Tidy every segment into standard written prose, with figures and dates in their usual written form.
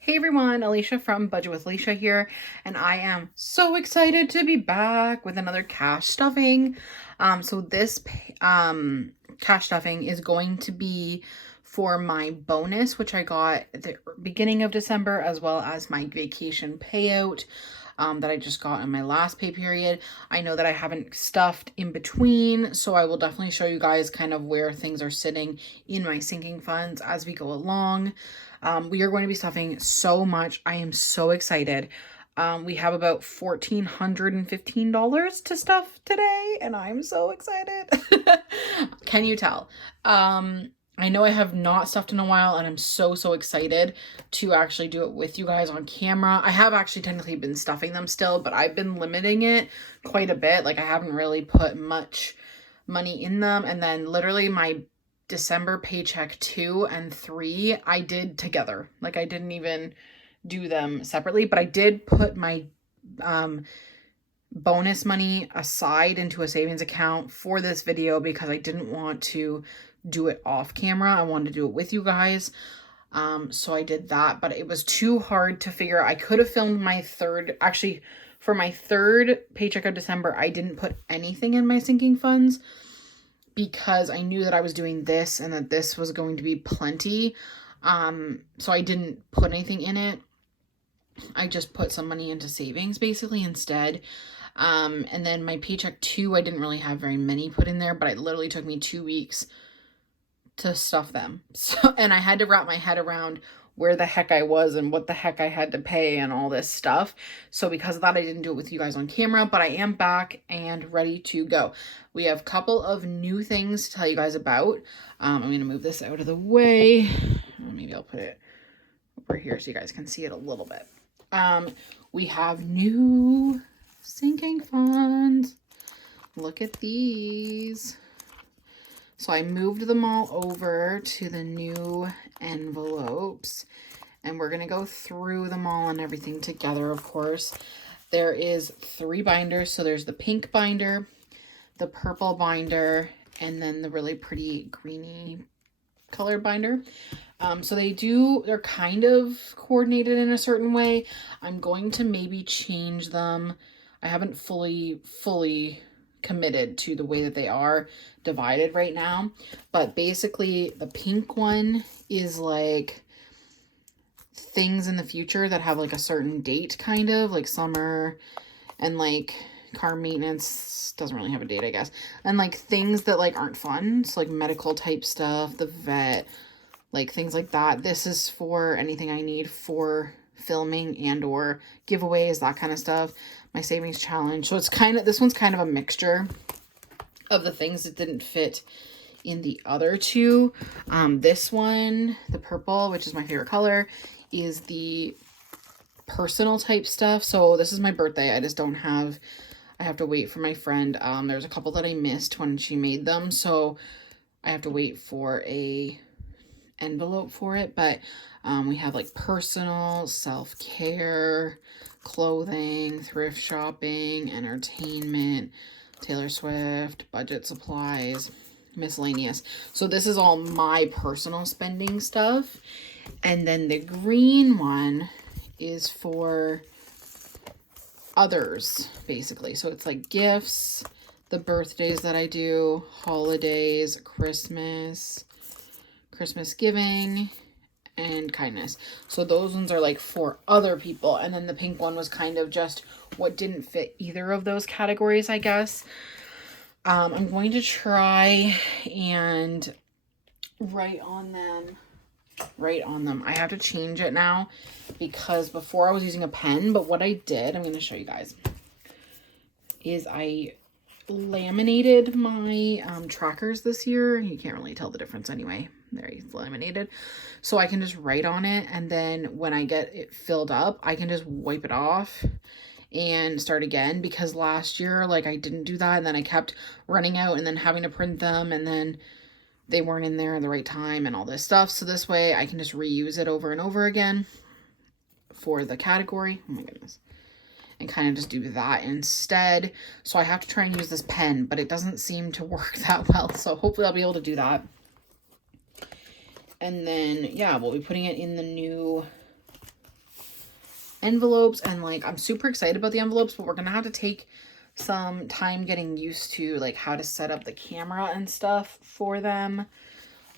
Hey everyone, Alicia from Budget with Alicia here, and I am so excited to be back with another cash stuffing. So this cash stuffing is going to be for my bonus, which I got at the beginning of December, as well as my vacation payout that I just got in my last pay period. I know that I haven't stuffed in between, so I will definitely show you guys kind of where things are sitting in my sinking funds as we go along. We are going to be stuffing so much. I am so excited. We have about $1,415 to stuff today, and I'm so excited. Can you tell? I know I have not stuffed in a while, and I'm so excited to actually do it with you guys on camera. I have actually technically been stuffing them still, but I've been limiting it quite a bit. Like, I haven't really put much money in them, and then literally my December paycheck 2 and 3 I did together. Like, I didn't even do them separately, but I did put my bonus money aside into a savings account for this video because I didn't want to do it off camera. I wanted to do it with you guys. So I did that, but it was too hard to figure out. I could have filmed my for my third paycheck of December, I didn't put anything in my sinking funds because I knew that I was doing this and that this was going to be plenty. So I didn't put anything in it. I just put some money into savings basically instead. And then my paycheck 2, I didn't really have very many put in there, but it literally took me 2 weeks to stuff them. So, and I had to wrap my head around where the heck I was and what the heck I had to pay and all this stuff. So because of that, I didn't do it with you guys on camera, but I am back and ready to go. We have a couple of new things to tell you guys about. I'm going to move this out of the way. Maybe I'll put it over here so you guys can see it a little bit. We have new sinking funds. Look at these. So I moved them all over to the new envelopes, and we're going to go through them all and everything together, of course. There is 3 binders. So there's the pink binder, the purple binder, and then the really pretty greeny color binder. So they're kind of coordinated in a certain way. I'm going to maybe change them. I haven't fully committed to the way that they are divided right now, but basically the pink one is like things in the future that have like a certain date, kind of like summer, and like car maintenance doesn't really have a date, I guess, and like things that like aren't fun, so like medical type stuff, the vet, like things like that. This is for anything I need for filming and or giveaways, that kind of stuff. My savings challenge. So it's this one's kind of a mixture of the things that didn't fit in the other 2. This one, the purple, which is my favorite color, is the personal type stuff. So this is my birthday. I have to wait for my friend. There's a couple that I missed when she made them, so I have to wait for a envelope for it. But we have like personal, self-care, clothing, thrift shopping, entertainment, Taylor Swift, budget supplies, miscellaneous. So this is all my personal spending stuff. And then the green one is for others, basically. So it's like gifts, the birthdays that I do, holidays, Christmas giving, and kindness. So those ones are like for other people. And then the pink one was kind of just what didn't fit either of those categories, I guess. I'm going to try and write on them. I have to change it now because before I was using a pen, but what I did, I'm going to show you guys, is I laminated my trackers this year. You can't really tell the difference anyway. There, he's laminated. So I can just write on it, and then when I get it filled up, I can just wipe it off and start again, because last year, like, I didn't do that, and then I kept running out and then having to print them, and then they weren't in there at the right time and all this stuff. So this way I can just reuse it over and over again for the category. Oh my goodness. And kind of just do that instead. So I have to try and use this pen, but it doesn't seem to work that well. So hopefully I'll be able to do that. And then, yeah, we'll be putting it in the new envelopes, and like I'm super excited about the envelopes, but we're gonna have to take some time getting used to like how to set up the camera and stuff for them.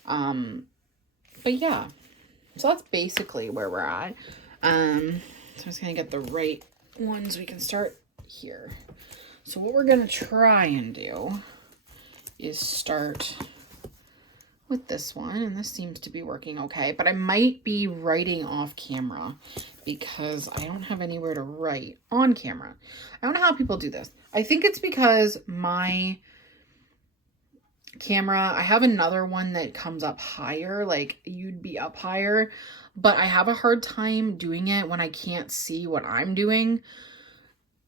But yeah, so that's basically where we're at. So I'm just gonna get the right ones. We can start here. So what we're gonna try and do is start with this one, and this seems to be working okay, but I might be writing off camera because I don't have anywhere to write on camera. I don't know how people do this. I think it's because my camera, I have another one that comes up higher, like you'd be up higher, but I have a hard time doing it when I can't see what I'm doing,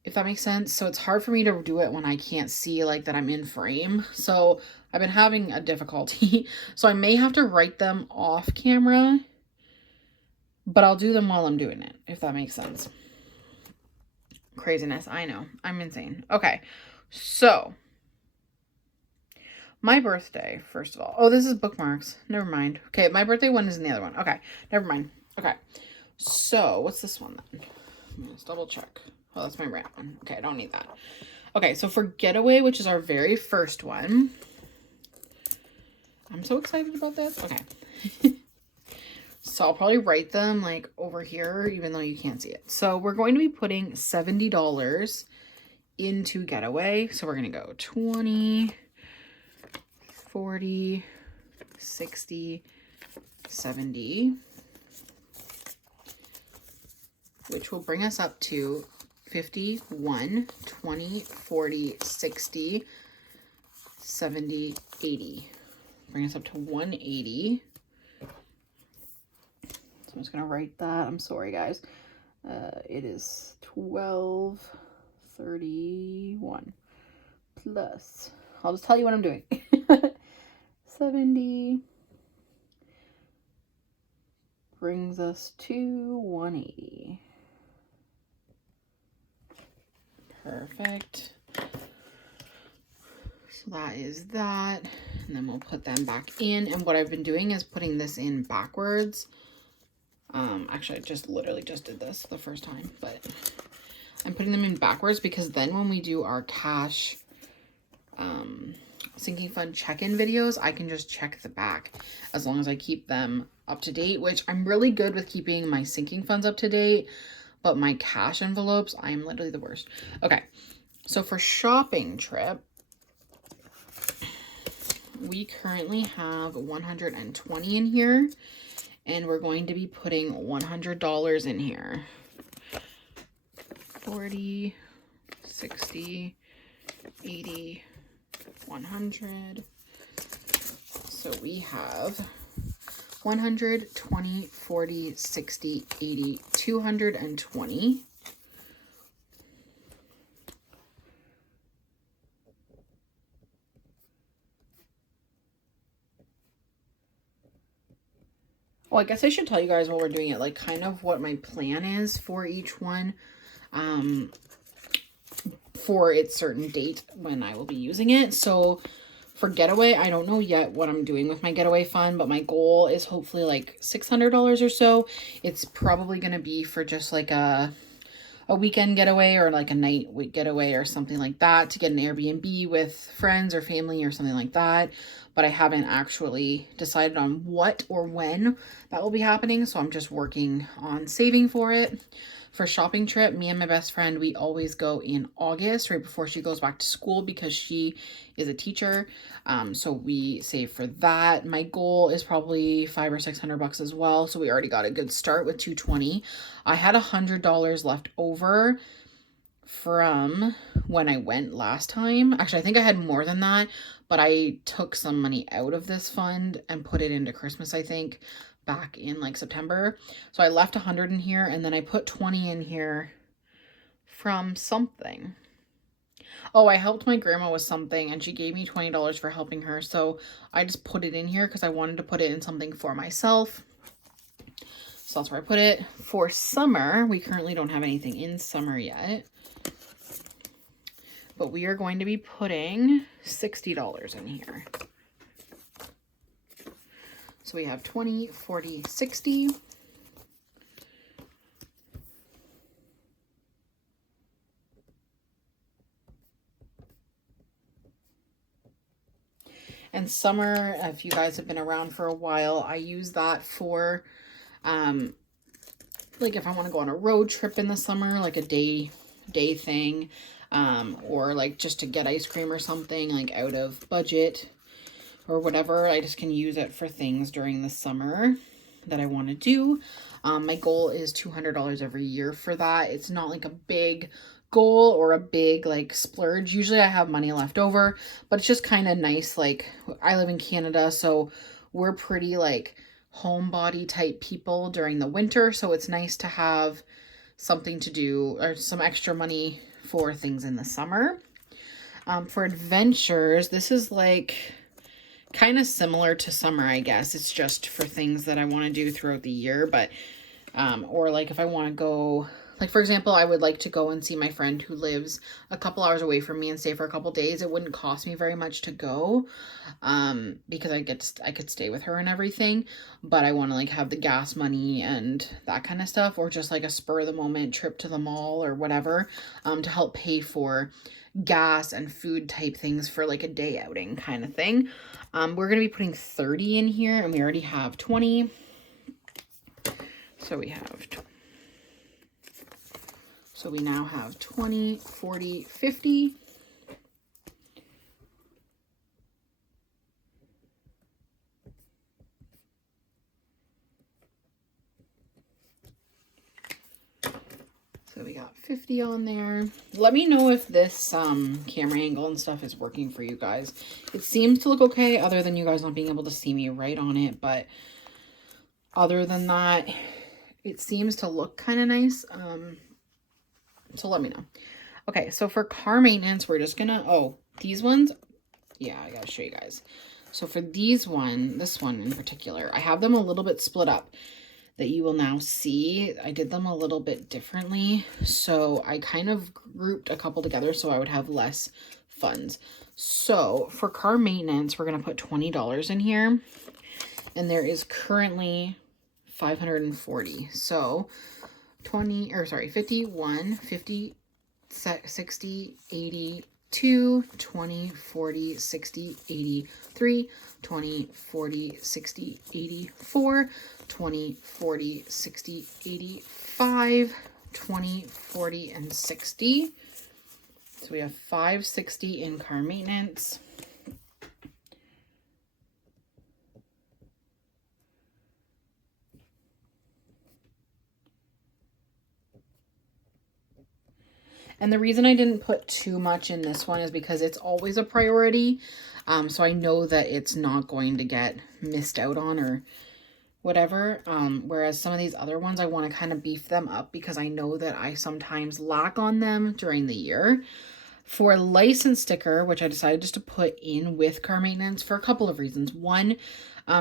if that makes sense. So it's hard for me to do it when I can't see like that I'm in frame. So I've been having a difficulty. So I may have to write them off camera, but I'll do them while I'm doing it, if that makes sense. Craziness, I know. I'm insane. Okay, so my birthday, first of all. Oh, this is bookmarks. Never mind. Okay, my birthday one is in the other one. Okay, never mind. Okay, so what's this one then? Let's double check. Oh, that's my rant one. Okay, I don't need that. Okay, so for Getaway, which is our very first one. I'm so excited about this. Okay. So I'll probably write them like over here, even though you can't see it. So we're going to be putting $70 into Getaway. So we're going to go 20, 40, 60, 70, which will bring us up to 51, 20, 40, 60, 70, 80. Bring us up to 180. So I'm just going to write that. I'm sorry, guys. It is 1231 plus, I'll just tell you what I'm doing. 70 brings us to 180. Perfect. So that is that. And then we'll put them back in. And what I've been doing is putting this in backwards. Actually, I literally just did this the first time, but I'm putting them in backwards because then when we do our cash sinking fund check-in videos, I can just check the back as long as I keep them up to date, which I'm really good with keeping my sinking funds up to date, but my cash envelopes, I am literally the worst. Okay, so for shopping trip, we currently have 120 in here, and we're going to be putting $100 in here. 40, 60, 80, 100. So we have 100, 20, 40, 60, 80, 220. Well, I guess I should tell you guys while we're doing it, like kind of what my plan is for each one. For its certain date when I will be using it. So for Getaway, I don't know yet what I'm doing with my Getaway fund, but my goal is hopefully like $600 or so. It's probably going to be for just like a weekend getaway or like a night getaway or something like that, to get an Airbnb with friends or family or something like that. But I haven't actually decided on what or when that will be happening. So I'm just working on saving for it. For shopping trip, me and my best friend, we always go in August, right before she goes back to school, because she is a teacher. So we save for that. My goal is probably $500 or $600 as well. So we already got a good start with 220. I had $100 left over from when I went last time. Actually, I think I had more than that, but I took some money out of this fund and put it into Christmas, I think, back in like September. So I left 100 in here, and then I put 20 in here from something. Oh, I helped my grandma with something and she gave me $20 for helping her. So I just put it in here because I wanted to put it in something for myself. So that's where I put it. For summer, we currently don't have anything in summer yet, but we are going to be putting $60 in here. So we have 20, 40, 60. in summer, if you guys have been around for a while, I use that for, like if I want to go on a road trip in the summer, like a day thing, or like just to get ice cream or something, like out of budget or whatever. I just can use it for things during the summer that I want to do. My goal is $200 every year for that. It's not like a big goal or a big like splurge. Usually I have money left over, but it's just kind of nice. Like I live in Canada, so we're pretty like homebody type people during the winter. So it's nice to have something to do or some extra money for things in the summer. For adventures, this is like kind of similar to summer, I guess. It's just for things that I want to do throughout the year, but or like if I want to go, like for example, I would like to go and see my friend who lives a couple hours away from me and stay for a couple days. It wouldn't cost me very much to go, because I could stay with her and everything, but I want to like have the gas money and that kind of stuff, or just like a spur of the moment trip to the mall or whatever, to help pay for gas and food type things for like a day outing kind of thing. We're going to be putting 30 in here, and we already have 20. So we now have 20, 40, 50. So we got 50 on there. Let me know if this camera angle and stuff is working for you guys. It seems to look okay, other than you guys not being able to see me right on it, but other than that, it seems to look kind of nice. So let me know. Okay, so for car maintenance, we're just gonna, these ones, yeah, I gotta show you guys. So for this one in particular, I have them a little bit split up that you will now see. I did them a little bit differently. So I kind of grouped a couple together so I would have less funds. So for car maintenance, we're gonna put $20 in here, and there is currently 540. So 51, 50, 60, 80, 20, 40, 60, 83, 20, 40, 60, 84, 20, 40, 60, 85, 20, 40, and 60. So we have 560 in car maintenance. And the reason I didn't put too much in this one is because it's always a priority. So I know that it's not going to get missed out on or whatever. Whereas some of these other ones, I want to kind of beef them up because I know that I sometimes lack on them during the year. For license sticker, which I decided just to put in with car maintenance for a couple of reasons. One,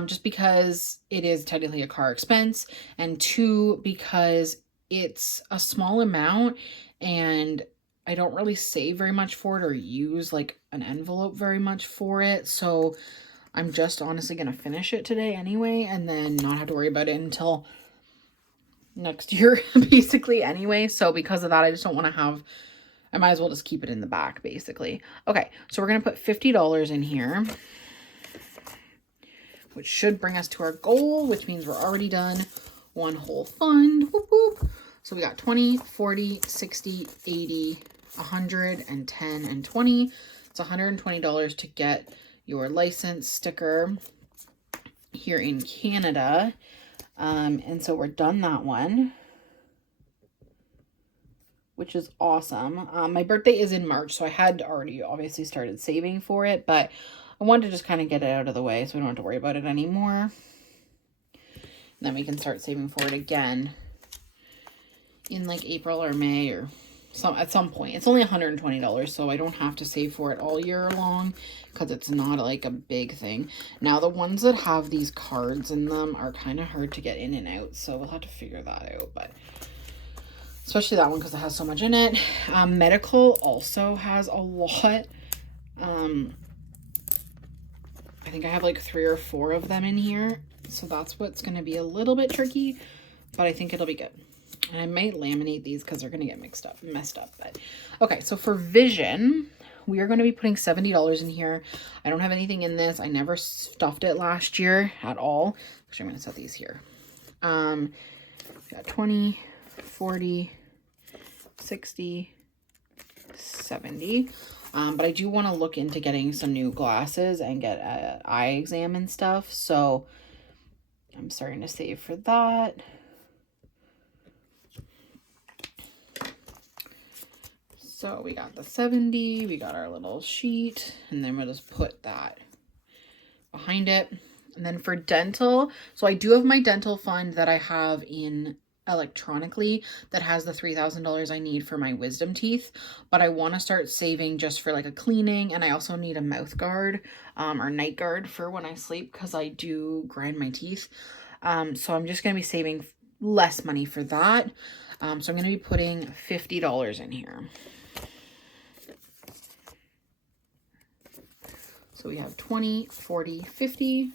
just because it is technically a car expense. And two, because it's a small amount and I don't really save very much for it or use like an envelope very much for it. So I'm just honestly going to finish it today anyway, and then not have to worry about it until next year basically anyway. So because of that, I just don't want to have, I might as well just keep it in the back basically. Okay, so we're going to put $50 in here, which should bring us to our goal, which means we're already done one whole fund. Whoop, whoop. So we got 20, 40, 60, 80, 100, and 10, and 20. It's $120 to get your license sticker here in Canada. And so we're done that one, which is awesome. My birthday is in March, so I had already obviously started saving for it, but I wanted to just kind of get it out of the way so we don't have to worry about it anymore. And then we can start saving for it again in like April or May or at some point. It's only $120, so I don't have to save for it all year long because it's not like a big thing. Now the ones that have these cards in them are kind of hard to get in and out, so we'll have to figure that out, but especially that one because it has so much in it. Medical also has a lot. I think I have like 3 or 4 of them in here, so that's what's going to be a little bit tricky, but I think it'll be good. And I might laminate these because they're going to get messed up. But okay, so for vision, we are going to be putting $70 in here. I don't have anything in this. I never stuffed it last year at all. Actually, I'm going to set these here. We got 20, 40, 60, 70. But I do want to look into getting some new glasses and get an eye exam and stuff. So I'm starting to save for that. So we got the 70, we got our little sheet, and then we'll just put that behind it. And then for dental, so I do have my dental fund that I have in electronically that has the $3,000 I need for my wisdom teeth, but I want to start saving just for like a cleaning, and I also need a mouth guard or night guard for when I sleep because I do grind my teeth. So I'm just going to be saving less money for that. So I'm going to be putting $50 in here. So we have 20, 40, 50.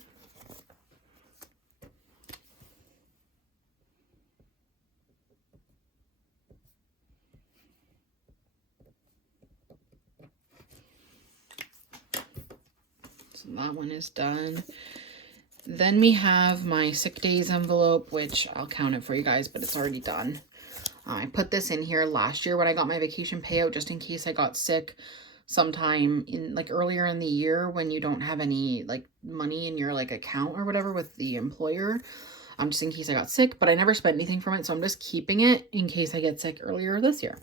So that one is done. Then we have my sick days envelope, which I'll count it for you guys, but it's already done. I put this in here last year when I got my vacation payout, just in case I got sick sometime in like earlier in the year when you don't have any like money in your like account or whatever with the employer. Just in case I got sick, but I never spent anything from it. So I'm just keeping it in case I get sick earlier this year.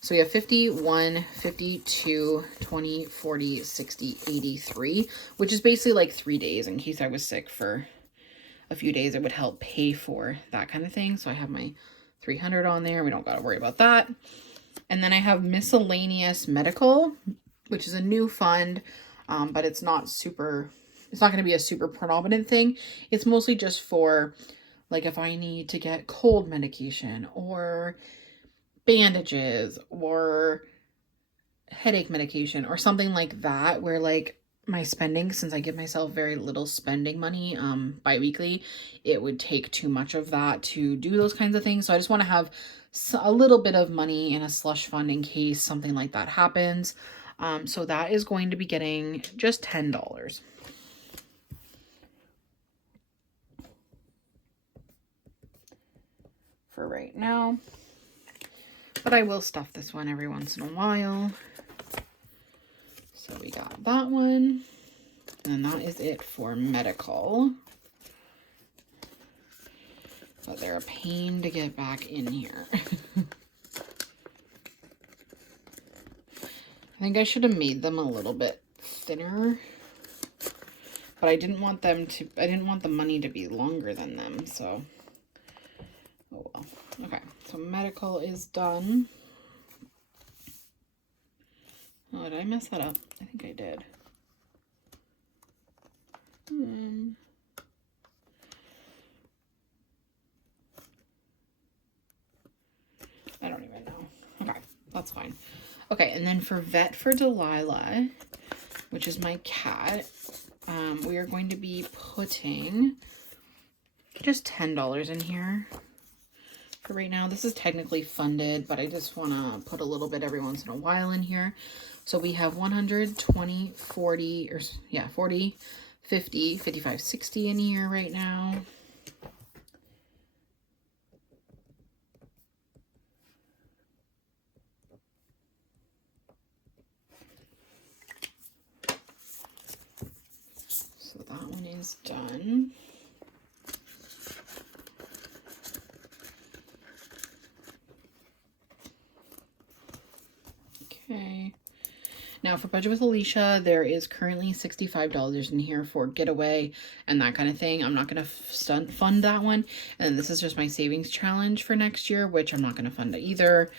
So we have 51, 52, 20, 40, 60, 83, which is basically like 3 days in case I was sick for a few days. It would help pay for that kind of thing. So I have my 300 on there. We don't got to worry about that. And then I have Miscellaneous Medical, which is a new fund, but it's not going to be a super predominant thing. It's mostly just for like if I need to get cold medication or bandages or headache medication or something like that, where like my spending, since I give myself very little spending money bi-weekly, it would take too much of that to do those kinds of things. So I just want to have a little bit of money in a slush fund in case something like that happens. So that is going to be getting just $10 for right now. But I will stuff this one every once in a while. So we got that one. And that is it for medical. But they're a pain to get back in here. I think I should have made them a little bit thinner. But I didn't want the money to be longer than them, so oh well. Okay, so medical is done. Oh, did I mess that up? I think I did. I don't even know. Okay, that's fine. Okay, and then for vet for Delilah, which is my cat, we are going to be putting just $10 in here for right now. This is technically funded, but I just want to put a little bit every once in a while in here. So we have 100, 20, 40, or yeah, 40, 50, 55, 60 in here right now. So that one is done. Okay. Now for Budget with Alicia, there is currently $65 in here for getaway and that kind of thing. I'm not going to fund that one. And this is just my savings challenge for next year, which I'm not going to fund either.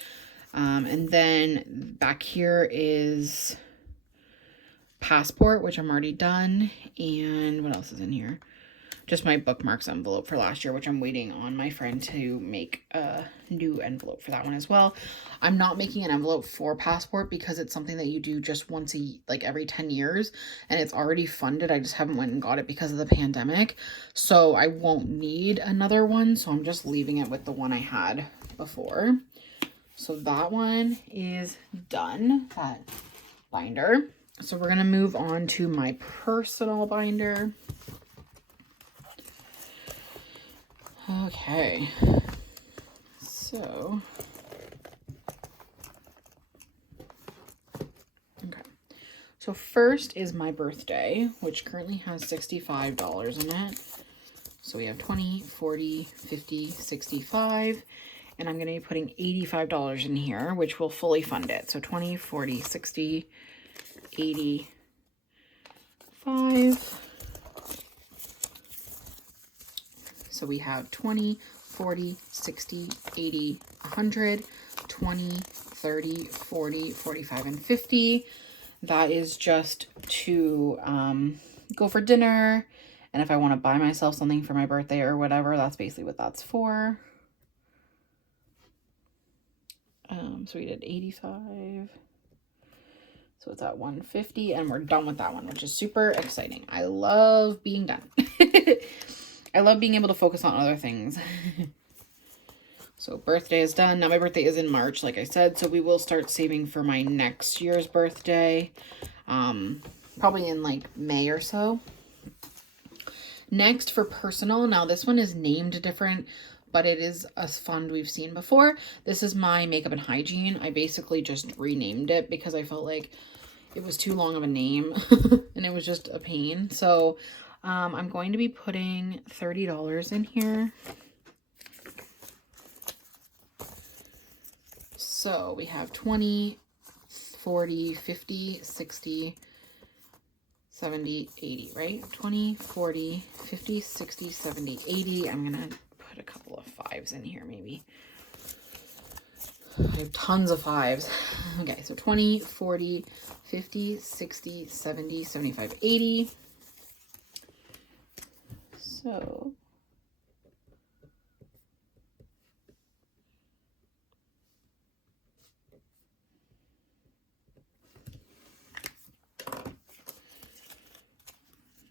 And then back here is passport, which I'm already done. And what else is in here? Just my bookmarks envelope for last year, which I'm waiting on my friend to make a new envelope for that one as well. I'm not making an envelope for passport because it's something that you do just once like every 10 years and it's already funded. I just haven't went and got it because of the pandemic. So I won't need another one. So I'm just leaving it with the one I had before. So that one is done. That binder. So we're going to move on to my personal binder. Okay. So, okay. So first is my birthday, which currently has $65 in it. So we have 20, 40, 50, 65, and I'm going to be putting $85 in here, which will fully fund it. So 20, 40, 60, 85. So we have 20, 40, 60, 80, 100, 20, 30, 40, 45, and 50. That is just to go for dinner. And if I want to buy myself something for my birthday or whatever, that's basically what that's for. So we did 85. So it's at 150 and we're done with that one, which is super exciting. I love being done. I love being able to focus on other things. So birthday is done. Now my birthday is in March, like I said, so we will start saving for my next year's birthday. Probably in like May or so. Next for personal, now this one is named different, but it is a fund we've seen before. This is my makeup and hygiene. I basically just renamed it because I felt like it was too long of a name and it was just a pain. So I'm going to be putting $30 in here. So we have 20, 40, 50, 60, 70, 80, right? 20, 40, 50, 60, 70, 80. I'm going to put a couple of fives in here maybe. I have tons of fives. Okay, so 20, 40, 50, 60, 70, 75, 80. So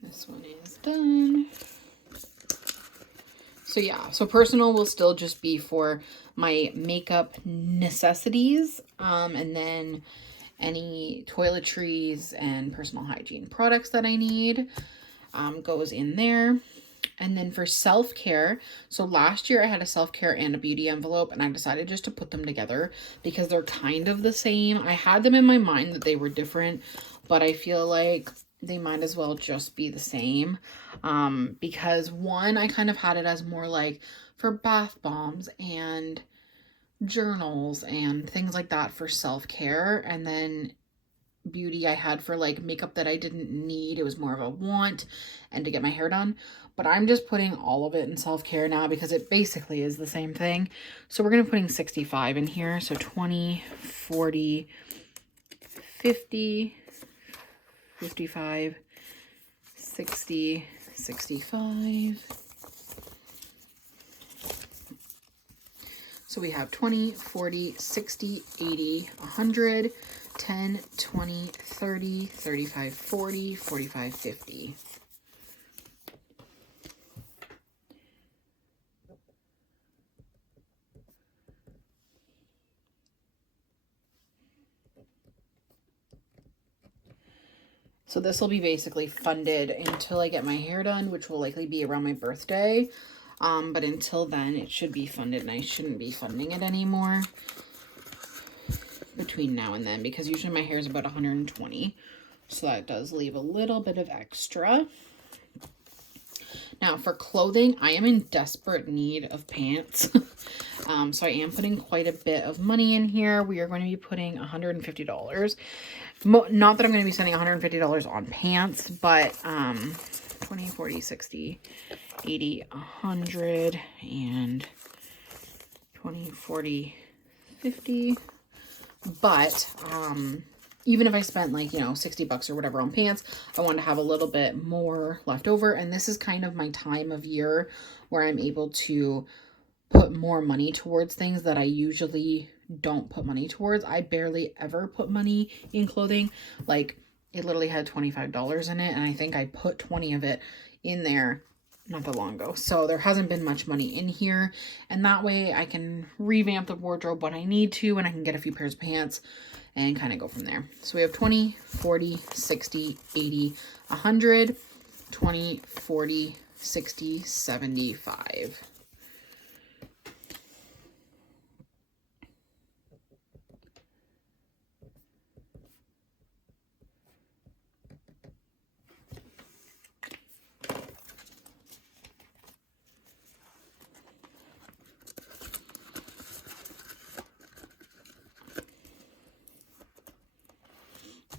this one is done. So yeah, so personal will still just be for my makeup necessities, and then any toiletries and personal hygiene products that I need goes in there. And then for self-care, so last year I had a self-care and a beauty envelope, and I decided just to put them together because they're kind of the same. I had them in my mind that they were different, but I feel like they might as well just be the same, because one, I kind of had it as more like for bath bombs and journals and things like that for self-care, and then beauty I had for like makeup that I didn't need. It was more of a want and to get my hair done, but I'm just putting all of it in self-care now because it basically is the same thing. So we're going to putting 65 in here. So 20, 40, 50, 55, 60, 65. So we have 20, 40, 60, 80, 100, 10, 20, 30, 35, 40, 45, 50. So this will be basically funded until I get my hair done, which will likely be around my birthday. But until then, it should be funded, and I shouldn't be funding it anymore between now and then, because usually my hair is about 120. So that does leave a little bit of extra. Now for clothing, I am in desperate need of pants. So I am putting quite a bit of money in here. We are going to be putting $150. Not that I'm going to be spending $150 on pants, but 20, 40, 60, 80, 100, and 20, 40, 50. But even if I spent like, you know, 60 bucks or whatever on pants, I want to have a little bit more left over. And this is kind of my time of year where I'm able to put more money towards things that I usually don't put money towards. I barely ever put money in clothing. Like, it literally had $25 in it, and I think I put 20 of it in there not that long ago. So there hasn't been much money in here. And that way I can revamp the wardrobe when I need to, and I can get a few pairs of pants and kind of go from there. So we have 20, 40, 60, 80, 100, 20, 40, 60, 75.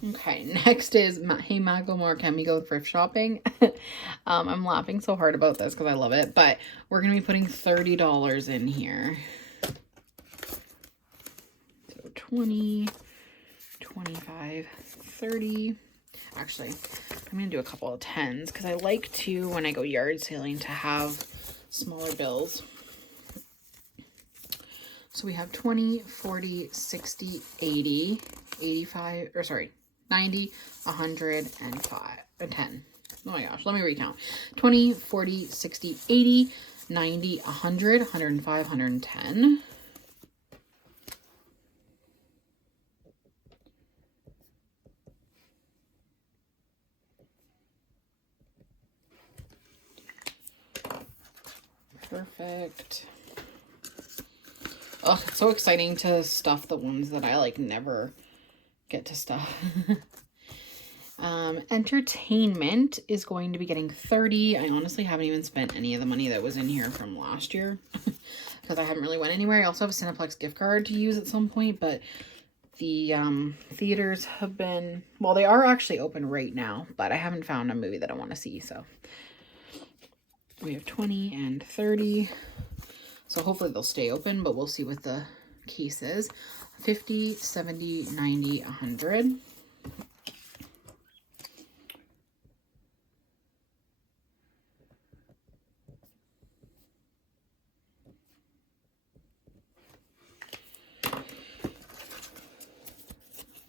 Okay, next is, hey Macklemore, can we go thrift shopping? I'm laughing so hard about this because I love it, but we're going to be putting $30 in here. So 20, 25, 30. Actually, I'm going to do a couple of 10s because I like to, when I go yard sailing, to have smaller bills. So we have 20, 40, 60, 80, 85, or sorry, 90, 100, and 10. Oh my gosh, let me recount. 20, 40, 60, 80, 90, 100, 105, 110. Perfect. Oh, it's so exciting to stuff the ones that I like never get to stuff. Entertainment is going to be getting 30. I honestly haven't even spent any of the money that was in here from last year because I haven't really went anywhere. I also have a Cineplex gift card to use at some point, but the theaters have been, well, they are actually open right now, but I haven't found a movie that I want to see. So we have 20 and 30. So hopefully they'll stay open, but we'll see what the case is. 50, 70, 90, 100.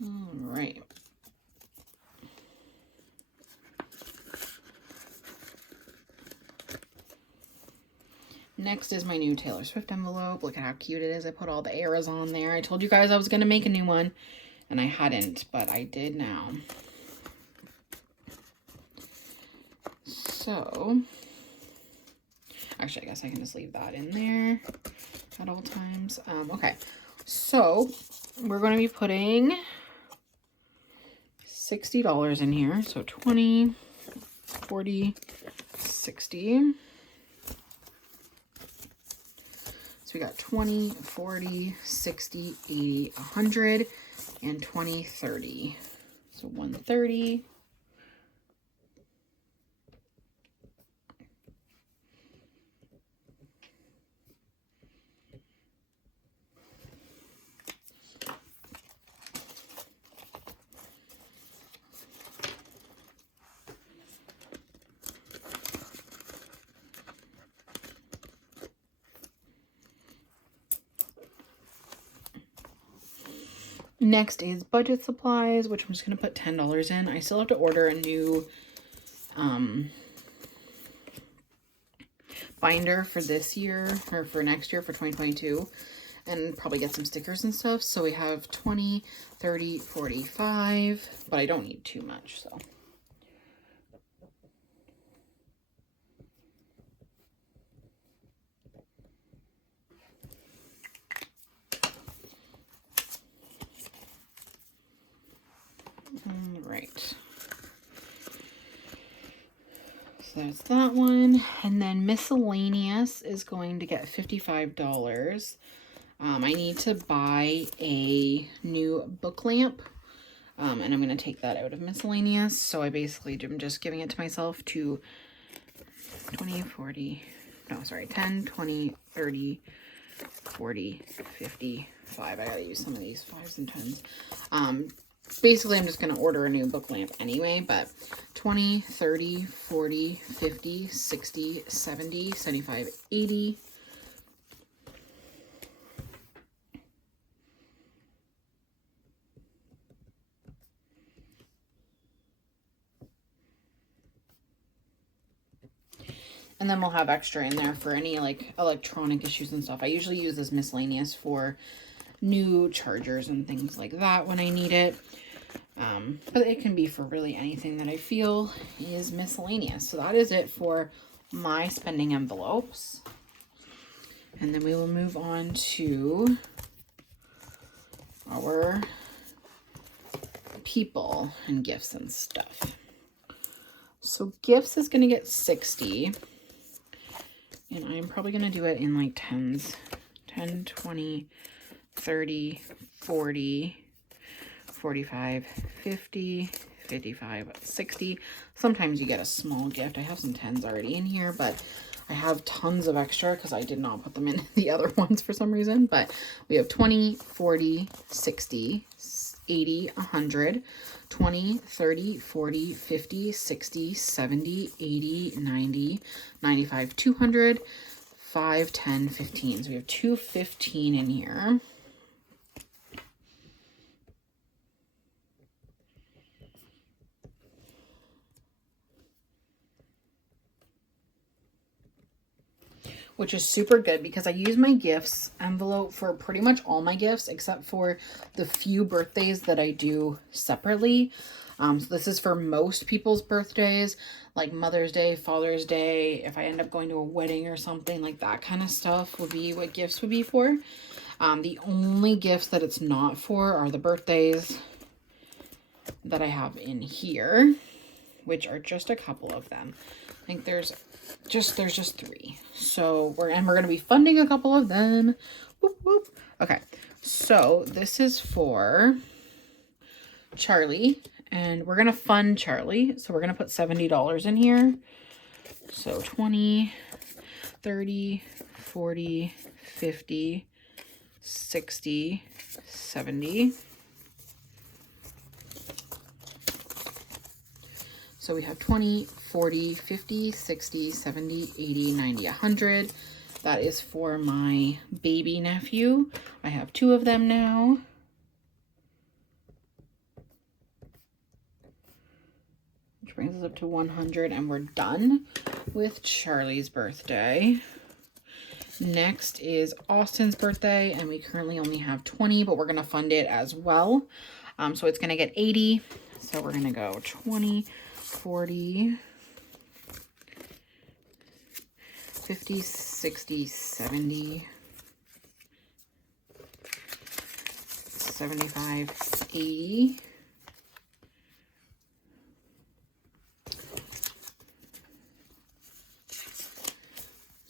All right. Next is my new Taylor Swift envelope. Look at how cute it is. I put all the eras on there. I told you guys I was going to make a new one, and I hadn't, but I did now. So, actually, I guess I can just leave that in there at all times. Okay, so we're going to be putting $60 in here. So 20, 40, 60. So we got 20, 40, 60, 80, 100, and 20, 30. So 130. Next is budget supplies, which I'm just going to put $10 in. I still have to order a new binder for this year, or for next year, for 2022, and probably get some stickers and stuff. So we have 20, 30, 45, but I don't need too much, so. All right. So there's that one. And then miscellaneous is going to get $55. I need to buy a new book lamp. And I'm going to take that out of miscellaneous. So I basically am just giving it to myself to 20, 40, no, sorry, 10, 20, 30, 40, 55. I gotta use some of these 5s and 10s. Basically, I'm just going to order a new book lamp anyway, but 20, 30, 40, 50, 60, 70, 75, 80. And then we'll have extra in there for any like electronic issues and stuff. I usually use this miscellaneous for new chargers and things like that when I need it. But it can be for really anything that I feel is miscellaneous. So that is it for my spending envelopes. And then we will move on to our people and gifts and stuff. So gifts is going to get 60. And I'm probably going to do it in like 10s. 10, 20, 30, 40, 45, 50, 55, 60. Sometimes you get a small gift. I have some 10s already in here, but I have tons of extra because I did not put them in the other ones for some reason. But we have 20, 40, 60, 80, 100, 20, 30, 40, 50, 60, 70, 80, 90, 95, 200, 5, 10, 15. So we have 215 in here. Which is super good because I use my gifts envelope for pretty much all my gifts except for the few birthdays that I do separately. So this is for most people's birthdays, like Mother's Day, Father's Day. If I end up going to a wedding or something, like that kind of stuff would be what gifts would be for. The only gifts that it's not for are the birthdays that I have in here, which are just a couple of them. I think there's just 3. So we're going to be funding a couple of them. Whoop, whoop. Okay. So this is for Charlie, and we're going to fund Charlie. So we're going to put $70 in here. So 20, 30, 40, 50, 60, 70. So we have 20, 40, 50, 60, 70, 80, 90, 100. That is for my baby nephew. I have 2 of them now. Which brings us up to 100, and we're done with Charlie's birthday. Next is Austin's birthday, and we currently only have 20, but we're going to fund it as well. So it's going to get 80. So we're going to go 20, 40, 50, 60, 70, 75, 80.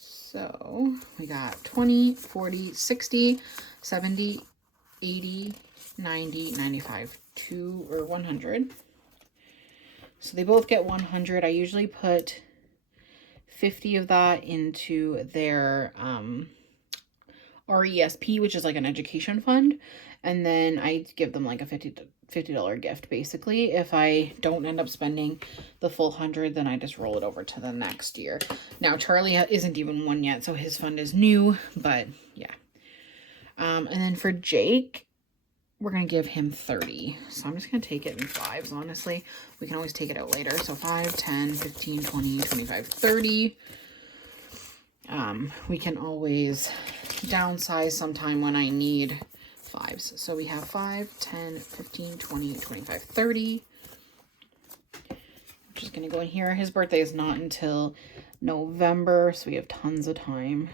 So we got 20, 40, 60, 70, 80, 90, 95, 2 or 100. So they both get 100. I usually put 50 of that into their RESP, which is like an education fund. And then I give them like a $50 gift, basically. If I don't end up spending the full 100, then I just roll it over to the next year. Now, Charlie isn't even one yet, so his fund is new, but yeah. And then for Jake, we're going to give him 30. So I'm just going to take it in 5s, honestly. We can always take it out later. So 5, 10, 15, 20, 25, 30. We can always downsize sometime when I need 5s. So we have 5, 10, 15, 20, 25, 30. I'm just going to go in here. His birthday is not until November, so we have tons of time.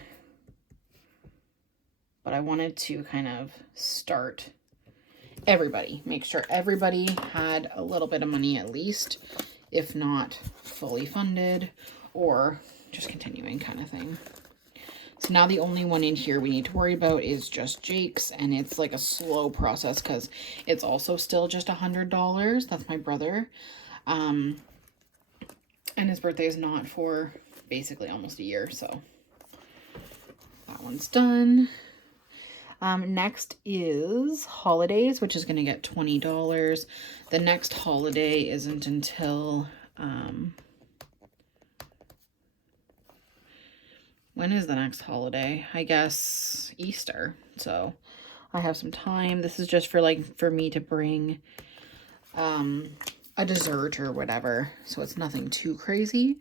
But I wanted to kind of start everybody, make sure everybody had a little bit of money at least, if not fully funded or just continuing kind of thing. So now the only one in here we need to worry about is just Jake's, and it's like a slow process because it's also still just $100. That's my brother. And his birthday is not for basically almost a year, so that one's done. Next is holidays, which is going to get $20. The next holiday isn't until, when is the next holiday? I guess Easter. So I have some time. This is just for me to bring, a dessert or whatever. So it's nothing too crazy.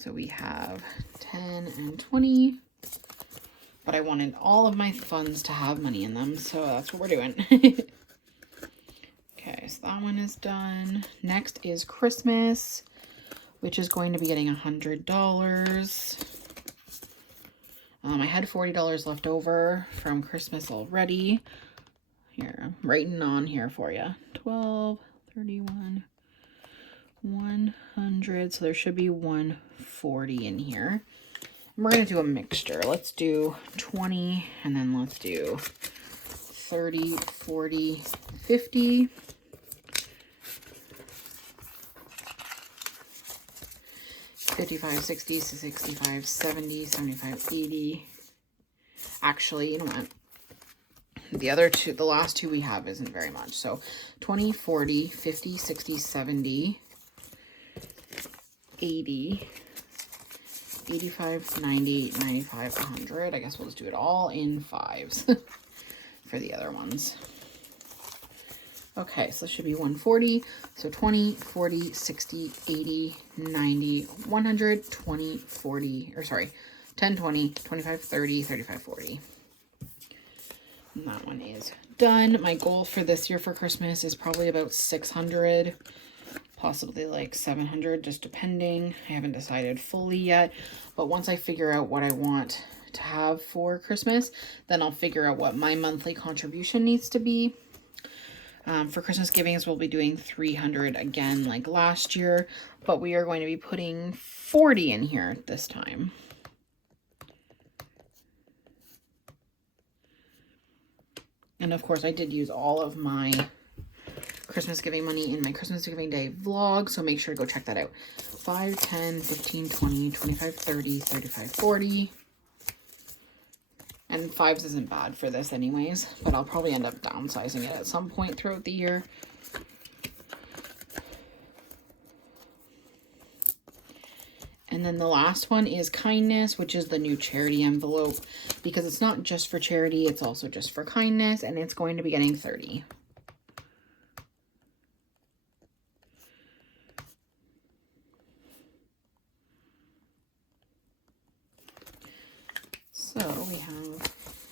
So we have 10 and 20. But I wanted all of my funds to have money in them, so that's what we're doing. Okay, so that one is done. Next is Christmas, which is going to be getting $100. I had $40 left over from Christmas already. Here, I'm writing on here for you. 12, 31, 100. So there should be 140 in here. And we're going to do a mixture. Let's do 20, and then let's do 30, 40, 50. 55, 60, 65, 70, 75, 80. Actually, you know what? The last two we have isn't very much. So 20, 40, 50, 60, 70, 80, 85, 90, 95, 100. I guess we'll just do it all in fives for the other ones. Okay, so this should be 140. So 20, 40, 60, 80, 90, 100, 20, 40, or sorry, 10, 20, 25, 30, 35, 40. And that one is done. My goal for this year for Christmas is probably about 600, possibly like 700, just depending. I haven't decided fully yet, but once I figure out what I want to have for Christmas, then I'll figure out what my monthly contribution needs to be. For Christmas givings, we'll be doing 300 again like last year, but we are going to be putting 40 in here this time. And of course, I did use all of my Christmas giving money in my Christmas giving day vlog, so make sure to go check that out. 5, 10, 15, 20, 25, 30, 35, 40. And fives isn't bad for this anyways, but I'll probably end up downsizing it at some point throughout the year. And then the last one is kindness, which is the new charity envelope, because it's not just for charity, it's also just for kindness, and it's going to be getting 30. So we have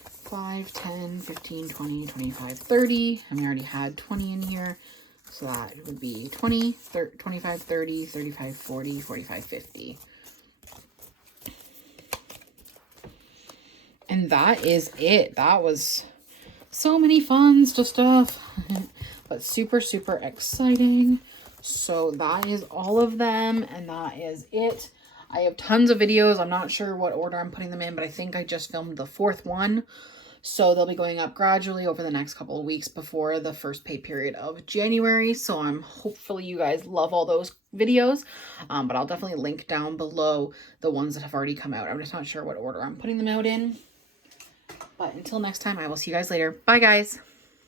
5, 10, 15, 20, 25, 30, and we already had 20 in here. So that would be 20, 25, 30, 35, 40, 45, 50. And that is it. That was so many funds to stuff, but super, super exciting. So that is all of them, and that is it. I have tons of videos. I'm not sure what order I'm putting them in, but I think I just filmed the 4th one. So they'll be going up gradually over the next couple of weeks before the first pay period of January. So hopefully you guys love all those videos. But I'll definitely link down below the ones that have already come out. I'm just not sure what order I'm putting them out in. But until next time, I will see you guys later. Bye, guys.